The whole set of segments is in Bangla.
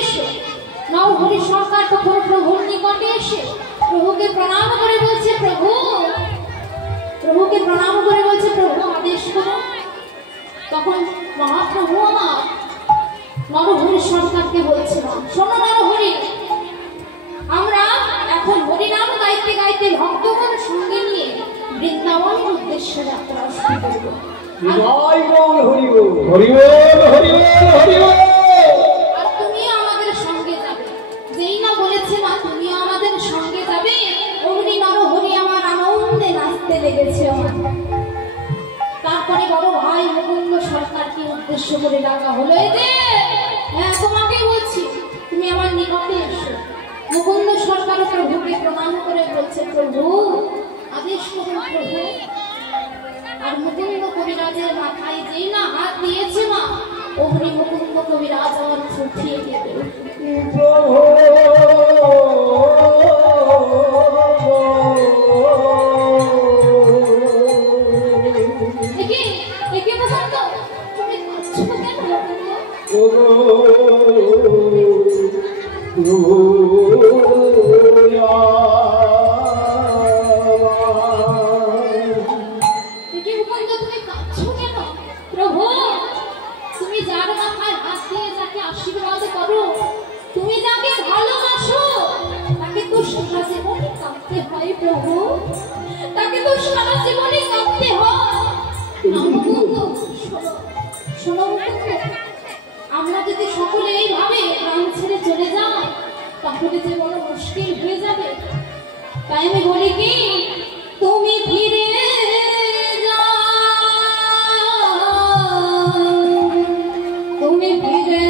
এসো। নরহরি সরকার তখন প্রভুর নিকটে এসে প্রভুকে প্রণাম করে বলছে, প্রভুকে প্রণাম করে বলছে, প্রভু আদেশ করো। তখন মহাপ্রভু আমার নরহরি সরকারকে বলছে, শোনো নরহরি, আমরা এখন হরিনাম গাইতে গাইতে ভক্তগণ সঙ্গে নিয়ে বৃন্দাবনের উদ্দেশ্যে যাত্রা শুরু করবো। আর তুমি আমাদের সঙ্গে যাবে। যেই না বলেছে মা তুমি আমাদের সঙ্গে যাবে, অমনি নরহরি আমার আনন্দে নাচতে লেগেছে। তারপরে বড় ভাই মুকুন্দ সরকারকে উদ্দেশ্য করে ডাকা হলো, এই যে হ্যাঁ তোমাকে বলছি, তুমি আমার নিকটে এসো। মুকুন্দ সরকার প্রভুকে প্রণাম করে বলছে, প্রভু আদেশ করুন প্রভু। আর মুকুন্দ কবিরাজের মাথায় যেই না হাত দিয়েছে মা, অমনি মুকুন্দ কবিরাজ আমার ফুটিয়ে দেবে। তুমি যার মাথায় হাত দিয়ে যাকে আশীর্বাদ করো, তুমি যাকে ভালোবাসো, তাকে তো সারা জীবনই কাঁদতে হয় প্রভু, তাকে তো সারা জীবনই কাঁদতে হয়। শোনো আমরা যদি সকলে এইভাবে প্রাণ ছেড়ে চলে যাই তাহলে যে বড় মুশকিল হয়ে যাবে। তাই আমি বলি কি, তুমি ফিরে তুমি ফিরে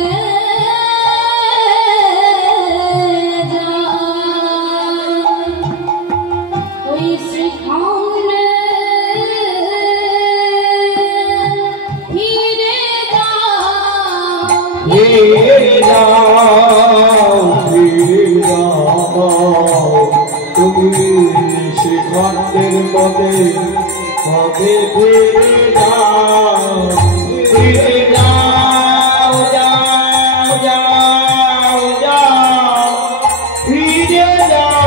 ওই শ্রীখণ্ডে ফিরে তুমি শ্রীখণ্ডের পদে পদে ফিরে যাও, ফিরে যাও, যাও যাও যাও, ফিরে যাও,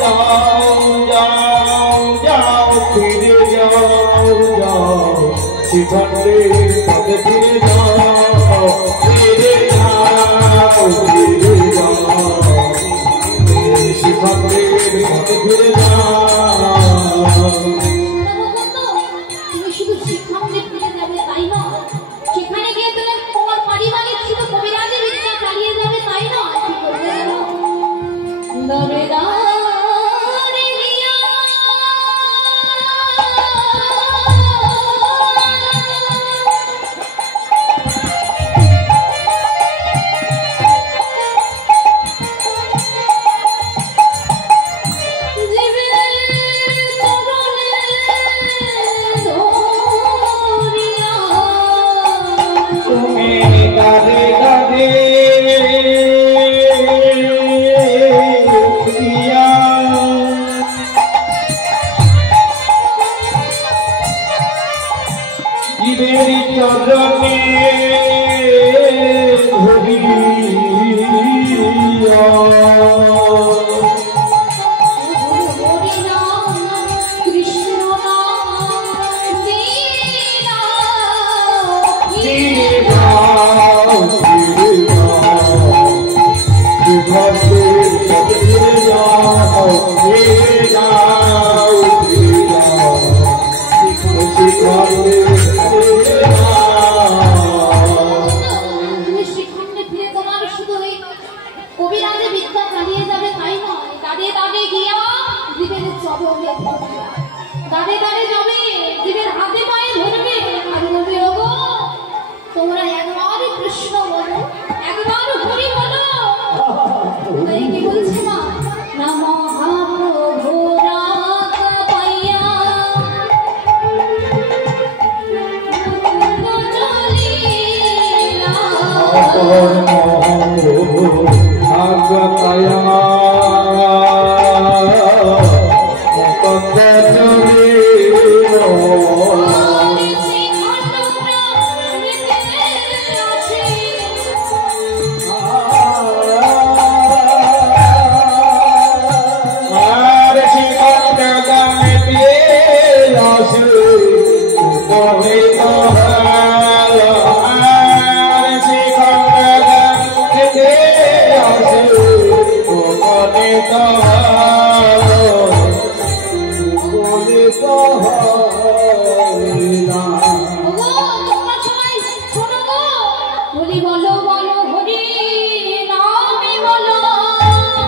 যাও যাও যাও, ফিরে যাও, যাও শ্রীখণ্ডের পদে ফিরে যাও, ফিরে যাও, ফিরে যাও শ্রীখণ্ডের পদে ফিরে যাও। তুমি শুধু শ্রীখণ্ডে ফিরে যাবে তাই নয়, সেখানে গিয়ে তোমার পারিবারিক শুধু কবিরাজি বিদ্যা চালিয়ে যাবে তাই নয়, কি করবে জানো?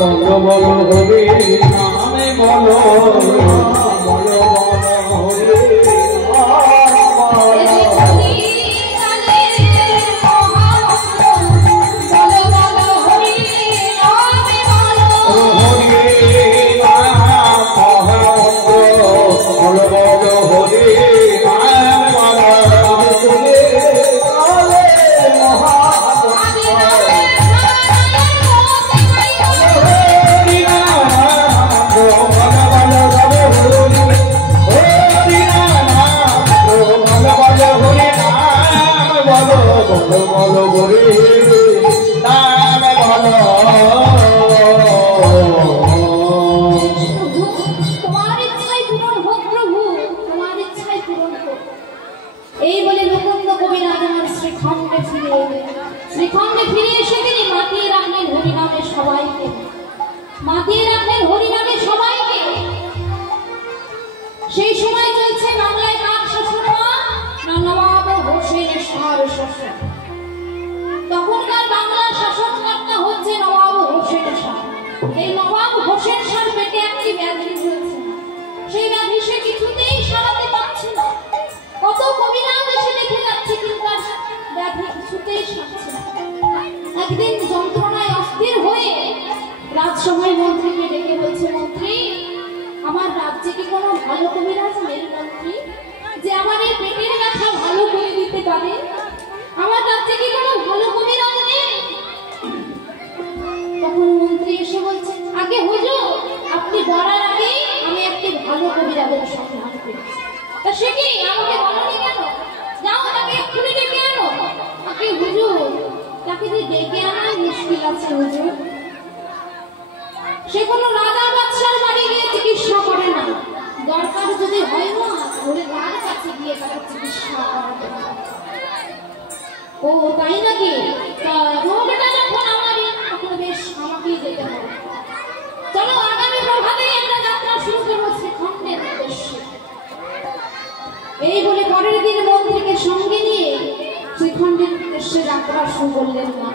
বলো বলো হরে নামে বলো বলো বলো হরে শ্রীখণ্ডে ফিরে এসে তিনি মাতিয়ে রাখলেন হরিনামের সবাইকে, মাতিয়ে রাখলেন হরিনামের সবাইকে। সেই সময় চলছে বাংলায় কার শাসন? না নবাব হোসেন শাহর শাসন। তখনকার বাংলার শাসনকর্তা হচ্ছে নবাব হোসেন শাহ। এই নবাব হোসেন শাহর পেটে একটি ব্যাধি হয়েছে, সেই ব্যাধি সে কিছুতেই সারাতে পারছে না। কত কবিরাজ এসে লিখে যাচ্ছে কিন্তু তার ব্যাধি কিছুতেই সারছে না। একদিন যন্ত্রণায় অস্থির হয়ে রাজসভায় মন্ত্রীকে ডেকে বলছে, মন্ত্রী আমার রাজ্যে কি কোনো ভালো কবিরাজ নেই মন্ত্রী, যে আমার এই পেটের ব্যথা ভালো করে দিতে পারে? আমার রাজ্যে কি কোনো ভালো কবিরাজ নেই? তখন মন্ত্রী এসে বলছে, আগে হুজুর আপনি বলার আগে আমি একটি ভালো কবিরাজের সন্ধান করেছি। তা সে কি আমাকে বলনি কেন? যাও তাকে এক্ষুনি ডেকে আনো। আগে হুজুর তাকে যে ডেকে আনাই মুশকিল আছে হুজুর, সে কোনো রাজা বাদশার বাড়ি গিয়ে চিকিৎসা করে না, দরকার যদি হয় না তাহলে তার কাছে গিয়ে তাকে চিকিৎসা করাতে হবে। ও তাই নাকি? তা রোগটা যখন আমারই তখন বেশ আমাকেই যেতে হবে। চলো আগামী প্রভাতে আমরা যাত্রা শুরু করবো শ্রীখণ্ডের উদ্দেশ্যে। এই বলে পরের দিন মন্ত্রীকে সঙ্গে নিয়ে শ্রীখণ্ডের উদ্দেশ্যে যাত্রা শুরু করলেন না।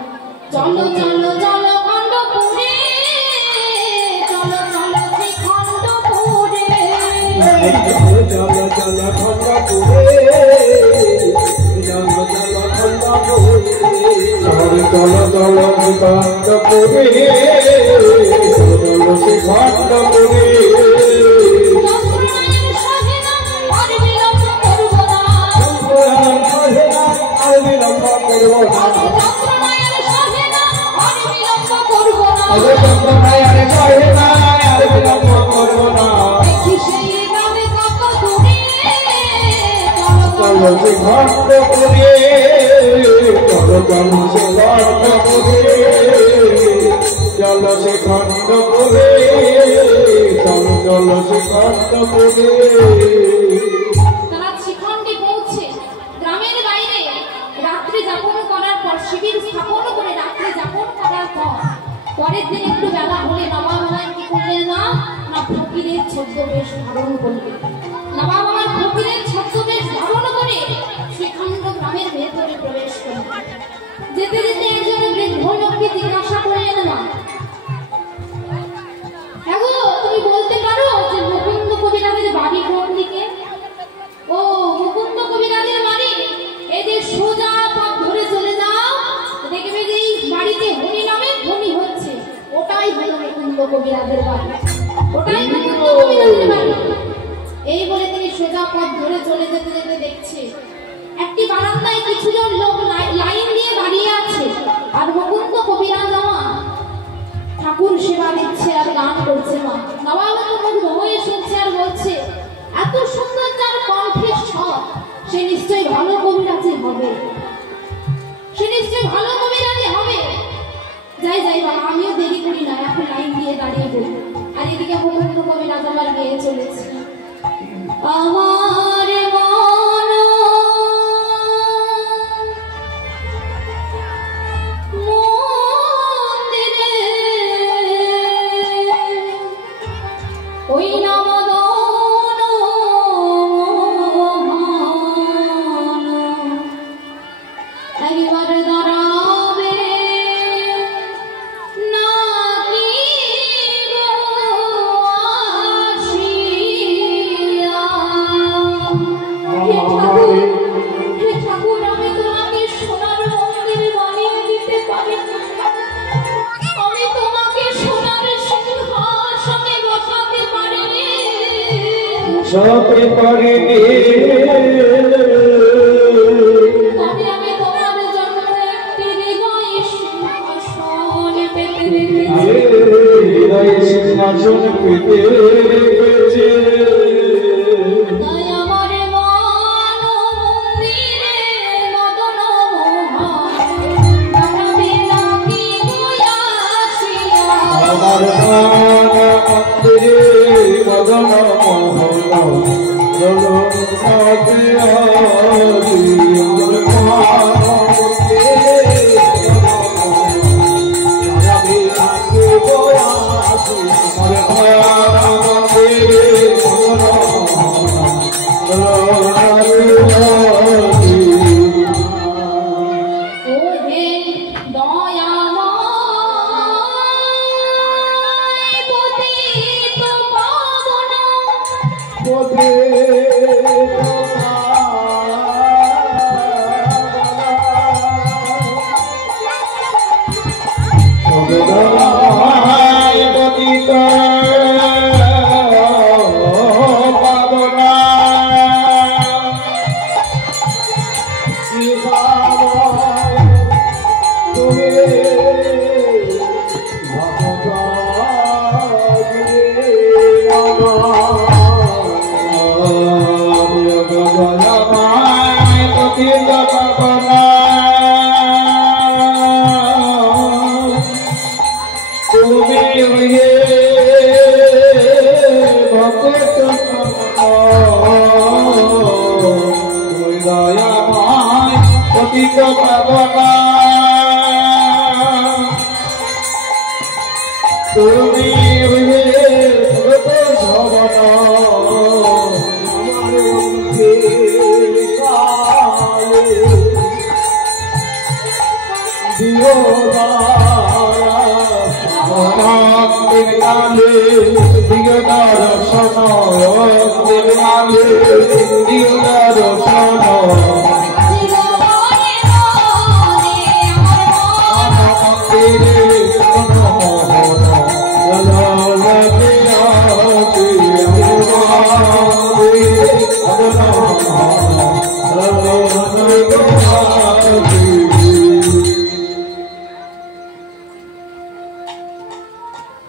চলো চলো চলো খণ্ডপুরে, চলো চলো শ্রীখণ্ডপুরে, চলো চলো খণ্ডপুরে, চলো চলো খণ্ডপুরে, চলো চলো শ্রীখণ্ডপুরে, চলো শ্রীখণ্ডপুরে। চলো সে ঘন্ট করে, চলো চলো সে ঘন্ট করে, চলো সে ঘন্ট করে, চলো চলো সে ঘন্ট করে। তারা শ্রীখণ্ডে পৌঁছে গ্রামের বাইরে রাত্রি যাপন করার পর, শিবির স্থাপন করে রাত্রি যাপন করার পর পরের দিন একটু বেলা হলে নবাব আমার কি করলেন না ফকিরের ছদ্মবেশ ধারণ করলেন। নবাব আমার ফকিরের ছদ্মবেশ ধারণ করে শ্রীখণ্ড গ্রামের ভেতরে প্রবেশ করলেন। যেতে যেতে একজন বৃদ্ধ লোককে জিজ্ঞাসা করলেন, না এগো তুমি বলতে পারো যে মুকুন্দ কবিরাজের বাড়ি কোন দিকে? ও মুকুন্দ কবিরাজের বাড়ি এই যে সোজা পথ ধরে চলে যাও, দেখবে যে এই বাড়িতে হরি নামে ধ্বনি হচ্ছে, ওটাই হলো মুকুন্দ কবিরাজের বাড়ি, ওটাই মুকুন্দ কবিরাজের বাড়ি। এই বলে তিনি সোজা পথ ধরে চলে যেতে যেতে দেখছে একটি বারান্দায় কিছুজন লোক লাইন দিয়ে দাঁড়িয়ে আছে, আর মুকুন্দ কবিরাজ আমার ঠাকুর সেবা দিচ্ছে আর গান করছে। মা নবাব মুগ্ধ হয়ে শুনছে আর বলছে, এত সুন্দর যার কণ্ঠের স্বর, সে নিশ্চয়ই ভালো কবিরাজি হবে, সে নিশ্চয়ই ভালো কবিরাজি হবে। যাই যাই বাবা, আমিও দেরি করি না, এখন লাইন দিয়ে দাঁড়িয়ে পড়ি। আর এদিকে মুকুন্দ কবিরাজ আমার গিয়ে চলেছে, আমার মন মন্দিরে ওই নামদন একবার দাঁড়াবে নাকি পোষাতে পারিনি তবে আমি তোমার জন্য একটি হৃদয় সিংহাসন পেতে রেখেছি। হৃদয় সিংহাসন পেতে রেখেছে তাই আমার মন মন্দিরে মদন আমার মন্দিরে মদন মোহন জগন্নাথে আছি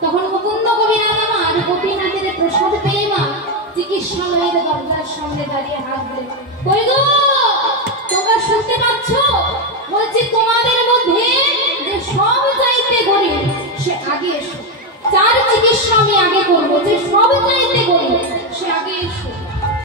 তখন মুকুন্দ কবিরাজ আমার গোপীনাথের প্রসাদ পেয়ে মা চিকিৎসালয়ের দরজার সামনে দাঁড়িয়ে হাত ধরে কই গো তোমরা শুনতে পাচ্ছ বলছি তোমাদের মধ্যে যে সব চাইতে গরিব সে আগে এসো যার চিকিৎসা আমি আগে করবো যে